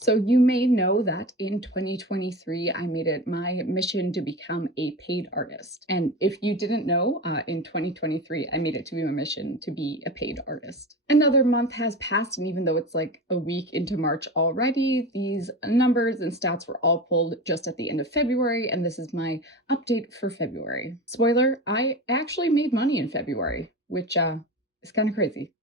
So you may know that in 2023, I made it my mission to become a paid artist. And if you didn't know, in 2023, I made it to be my mission to be a paid artist. Another month has passed, and even though it's like a week into March already, these numbers and stats were all pulled just at the end of February, and this is my update for February. Spoiler, I actually made money in February, which is kind of crazy.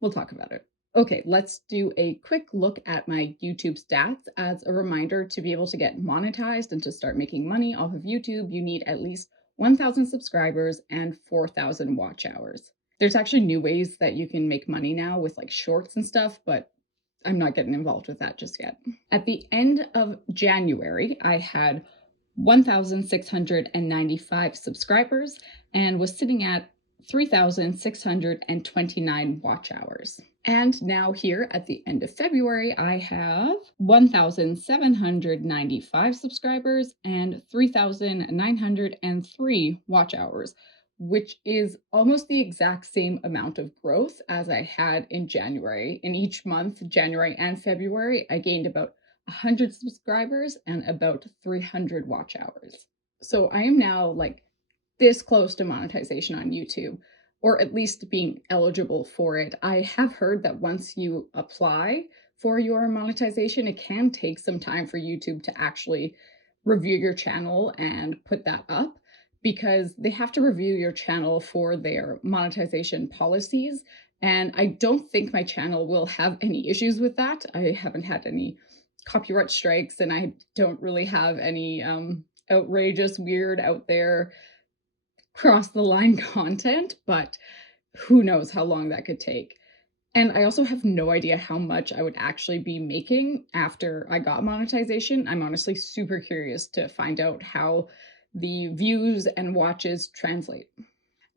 We'll talk about it. Okay, let's do a quick look at my YouTube stats. As a reminder, to be able to get monetized and to start making money off of YouTube, you need at least 1,000 subscribers and 4,000 watch hours. There's actually new ways that you can make money now with like shorts and stuff, but I'm not getting involved with that just yet. At the end of January, I had 1,695 subscribers and was sitting at 3,629 watch hours. And now here at the end of February, I have 1,795 subscribers and 3,903 watch hours, which is almost the exact same amount of growth as I had in January. In each month, January and February, I gained about 100 subscribers and about 300 watch hours. So I am now like this close to monetization on YouTube, or at least being eligible for it. I have heard that once you apply for your monetization, it can take some time for YouTube to actually review your channel and put that up, because they have to review your channel for their monetization policies. And I don't think my channel will have any issues with that. I haven't had any copyright strikes, and I don't really have any outrageous, weird, out there, cross the line content, but who knows how long that could take. And I also have no idea how much I would actually be making after I got monetization. I'm honestly super curious to find out how the views and watches translate.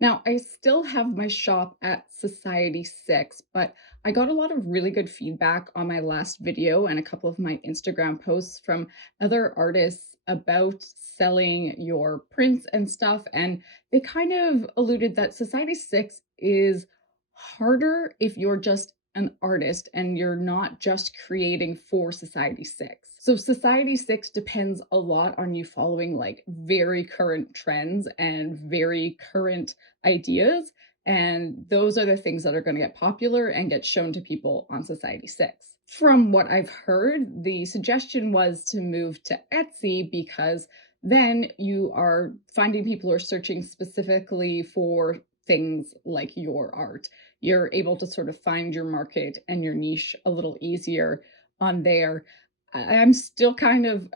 Now, I still have my shop at Society 6, but I got a lot of really good feedback on my last video and a couple of my Instagram posts from other artists about selling your prints and stuff. And they kind of alluded that Society 6 is harder if you're just an artist and you're not just creating for Society 6. So Society 6 depends a lot on you following like very current trends and very current ideas. And those are the things that are going to get popular and get shown to people on Society 6. From what I've heard, the suggestion was to move to Etsy, because then you are finding people who are searching specifically for things like your art. You're able to sort of find your market and your niche a little easier on there. I'm still kind of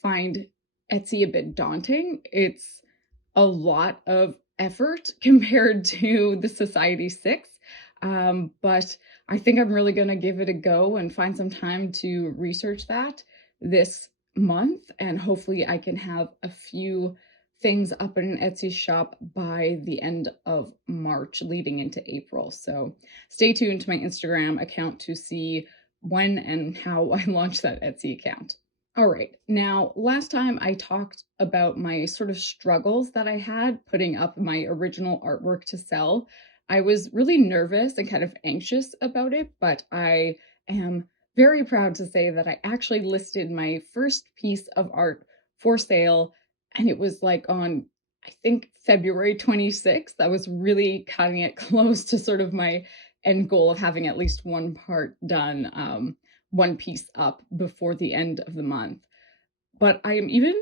find Etsy a bit daunting. It's a lot of effort compared to the Society 6. But I think I'm really going to give it a go and find some time to research that this month. And hopefully I can have a few things up in an Etsy shop by the end of March leading into April. So stay tuned to my Instagram account to see when and how I launch that Etsy account. All right. Now, last time I talked about my sort of struggles that I had putting up my original artwork to sell. I was really nervous and kind of anxious about it, but I am very proud to say that I actually listed my first piece of art for sale, and it was like on, I think, February 26th. I was really cutting it close to sort of my end goal of having at least one part done, one piece up before the end of the month. But I am even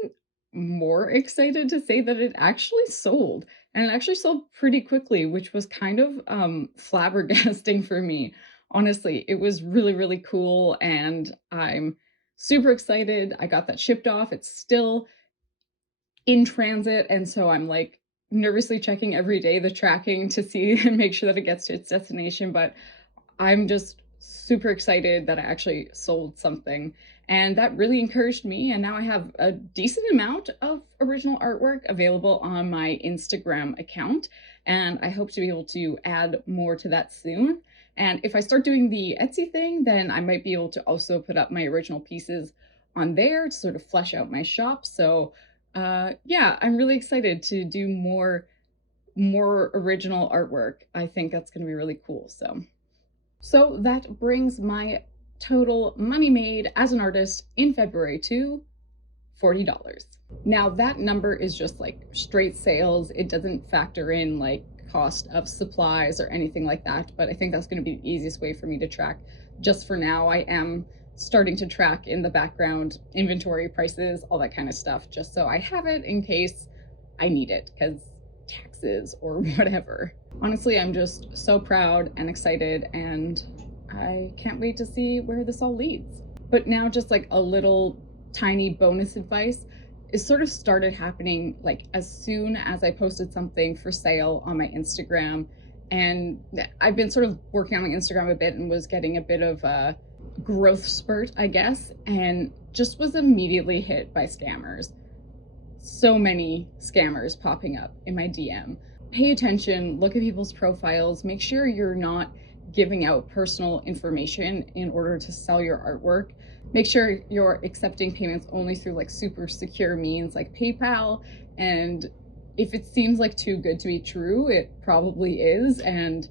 more excited to say that it actually sold, and it actually sold pretty quickly, which was kind of flabbergasting for me. Honestly, it was really, really cool, and I'm super excited. I got that shipped off. It's still in transit, and so I'm like nervously checking every day the tracking to see and make sure that it gets to its destination. But I'm just super excited that I actually sold something, and that really encouraged me. And now I have a decent amount of original artwork available on my Instagram account, and I hope to be able to add more to that soon. And if I start doing the Etsy thing, then I might be able to also put up my original pieces on there to sort of flesh out my shop. So yeah, I'm really excited to do more original artwork. I think that's going to be really cool. So that brings my total money made as an artist in February to $40. Now that number is just like straight sales. It doesn't factor in like cost of supplies or anything like that, but I think that's going to be the easiest way for me to track. Just for now, I am starting to track in the background inventory prices, all that kind of stuff, just so I have it in case I need it, because taxes or whatever. Honestly, I'm just so proud and excited, and I can't wait to see where this all leads. But now, just like a little tiny bonus advice, it sort of started happening like as soon as I posted something for sale on my Instagram. And I've been sort of working on my Instagram a bit and was getting a bit of a growth spurt, I guess, and just was immediately hit by scammers. So many scammers popping up in my DM. Pay attention, look at people's profiles, make sure you're not giving out personal information in order to sell your artwork. Make sure you're accepting payments only through like super secure means like PayPal. And if it seems like too good to be true, it probably is. And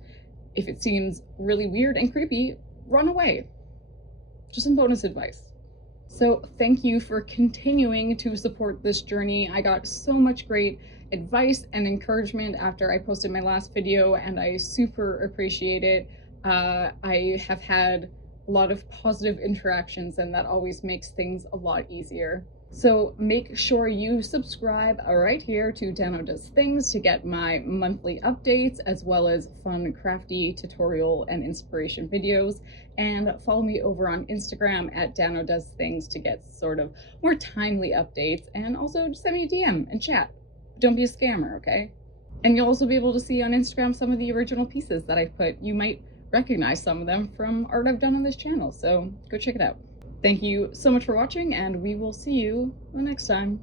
if it seems really weird and creepy, run away. Just some bonus advice. So thank you for continuing to support this journey. I got so much great advice and encouragement after I posted my last video, and I super appreciate it. I have had a lot of positive interactions, and that always makes things a lot easier. So make sure you subscribe right here to Dano Does Things to get my monthly updates, as well as fun, crafty tutorial and inspiration videos. And follow me over on Instagram at Dano Does Things to get sort of more timely updates. And also just send me a DM and chat. Don't be a scammer, okay? And you'll also be able to see on Instagram some of the original pieces that I've put. You might recognize some of them from art I've done on this channel, so go check it out. Thank you so much for watching, and we will see you the next time.